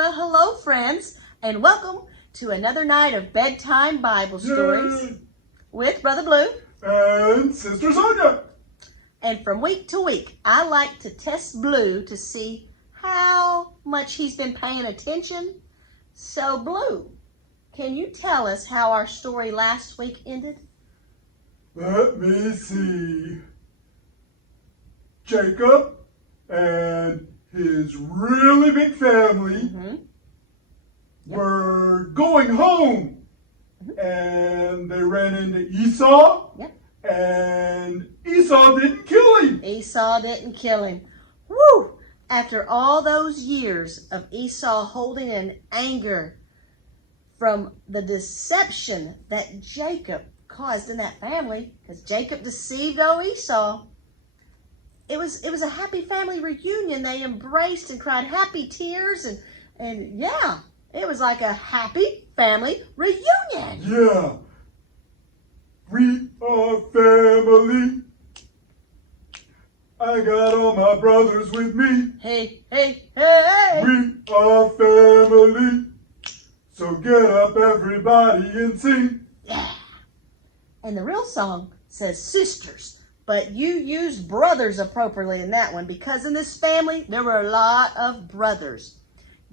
Well, hello, friends, and welcome to another night of bedtime Bible stories with Brother Blue and Sister Sonya. And from week to week, I like to test Blue to see how much he's been paying attention. So, Blue, can you tell us how our story last week ended? Let me see. Jacob and his really big family were going home, and they ran into Esau, and Esau didn't kill him. Esau didn't kill him. Woo! After all those years of Esau holding in anger from the deception that Jacob caused in that family, because Jacob deceived old Esau, it was a happy family reunion. They embraced and cried happy tears, and yeah, it was like a happy family reunion. Yeah. We are family. I got all my brothers with me. Hey, hey, hey! We are family. So get up, everybody, and sing. Yeah. And the real song says sisters, but you used brothers appropriately in that one, because in this family there were a lot of brothers.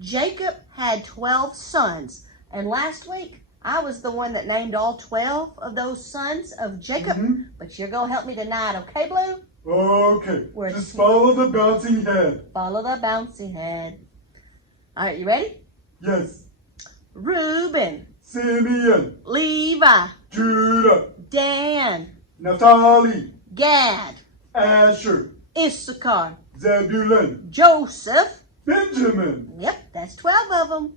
Jacob had 12 sons, and last week I was the one that named all 12 of those sons of Jacob, but you're going to help me tonight, okay, Blue? Okay, just follow the bouncing head. Follow the bouncing head. All right, you ready? Yes. Reuben, Simeon, Levi, Judah, Dan, Naphtali, Gad, Asher, Issachar, Zebulun, Joseph. Benjamin. Yep, that's 12 of them.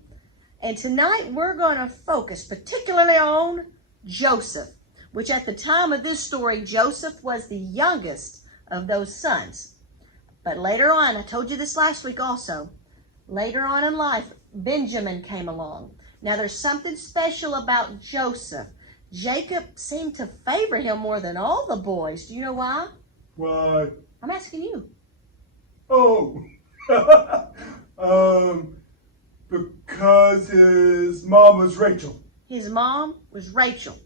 And tonight we're going to focus particularly on Joseph, which at the time of this story, Joseph was the youngest of those sons. But later on, I told you this last week also, later on in life, Benjamin came along. Now there's something special about Joseph. Jacob seemed to favor him more than all the boys. Do you know why? Why? I'm asking you. Oh. Because his mom was Rachel. His mom was Rachel,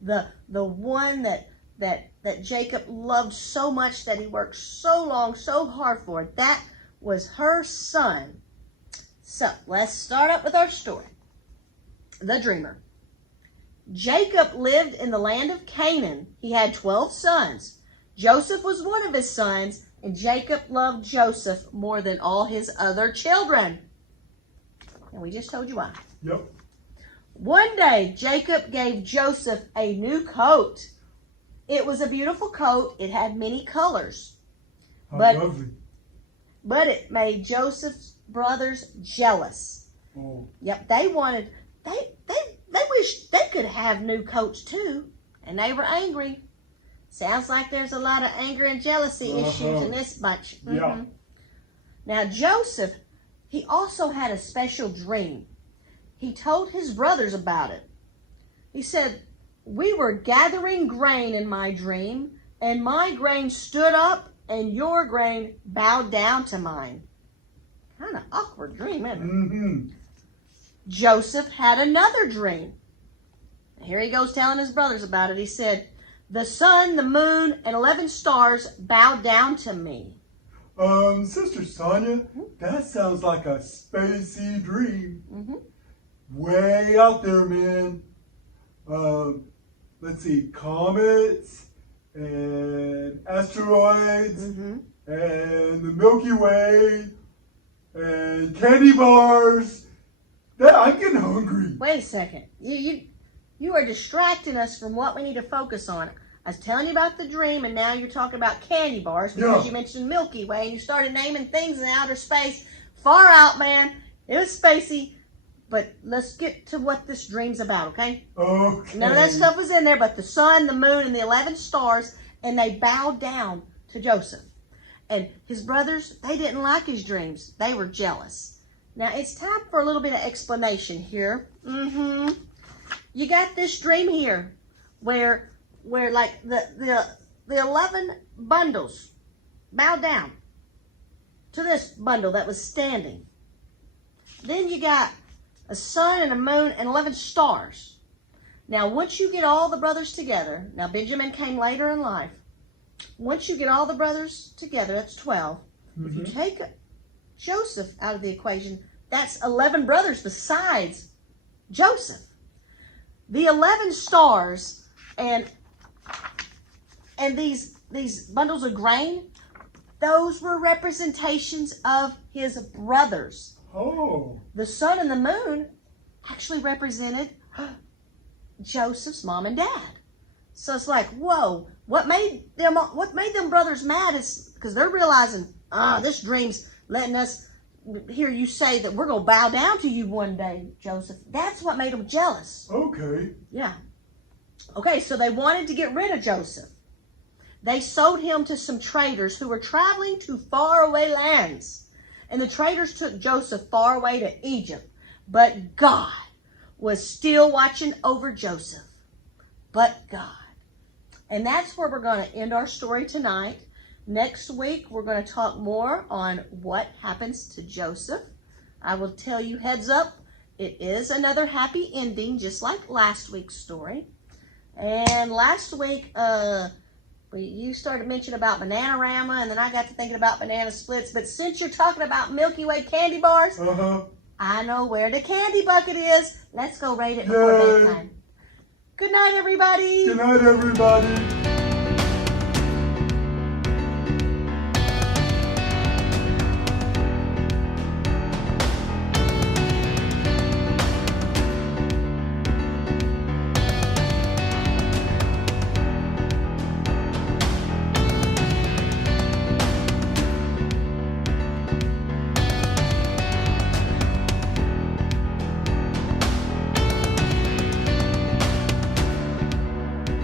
the one that Jacob loved so much, that he worked so long, so hard for. That was her son. So let's start up with our story. The dreamer. Jacob lived in the land of Canaan. He had 12 sons. Joseph was one of his sons, and Jacob loved Joseph more than all his other children. And we just told you why. Yep. One day, Jacob gave Joseph a new coat. It was a beautiful coat. It had many colors. Lovely. But it made Joseph's brothers jealous. Oh. Yep, they wished they could have new coats too. And they were angry. Sounds like there's a lot of anger and jealousy issues in this bunch. Yeah. Now, Joseph, he also had a special dream. He told his brothers about it. He said, "We were gathering grain in my dream, and my grain stood up, and your grain bowed down to mine." Kind of awkward dream, isn't it? Joseph had another dream. Here he goes telling his brothers about it. He said, "The sun, the moon, and 11 stars bowed down to me." Sister Sonya, that sounds like a spacey dream. Way out there, man. Let's see, comets and asteroids and the Milky Way and candy bars. I'm getting hungry. Wait a second. You are distracting us from what we need to focus on. I was telling you about the dream, and now you're talking about candy bars because you mentioned Milky Way, and you started naming things in outer space. Far out, man. It was spacey, but let's get to what this dream's about, okay? Okay. None of that stuff was in there, but the sun, the moon, and the 11 stars, and they bowed down to Joseph. And his brothers, they didn't like his dreams. They were jealous. Now, it's time for a little bit of explanation here. You got this dream here where like the 11 bundles bowed down to this bundle that was standing. then you got a sun and a moon and 11 stars. Now, once you get all the brothers together, now Benjamin came later in life. Once you get all the brothers together, that's 12. If you take Joseph out of the equation, that's 11 brothers besides Joseph. The 11 stars and these bundles of grain, those were representations of his brothers. Oh. The sun and the moon actually represented Joseph's mom and dad. So it's like, whoa, what made them brothers mad is because they're realizing, this dream's letting us hear you say that we're going to bow down to you one day, Joseph. That's what made them jealous. Okay. Yeah. Okay, so they wanted to get rid of Joseph. They sold him to some traders who were traveling to faraway lands. And the traders took Joseph far away to Egypt. But God was still watching over Joseph. But God. And that's where we're going to end our story tonight. Next week, we're going to talk more on what happens to Joseph. I will tell you, heads up, it is another happy ending, just like last week's story. And last week, you started mentioning about Bananarama, and then I got to thinking about banana splits. But since you're talking about Milky Way candy bars, I know where the candy bucket is. Let's go rate it before bedtime. Good night, everybody. Good night, everybody.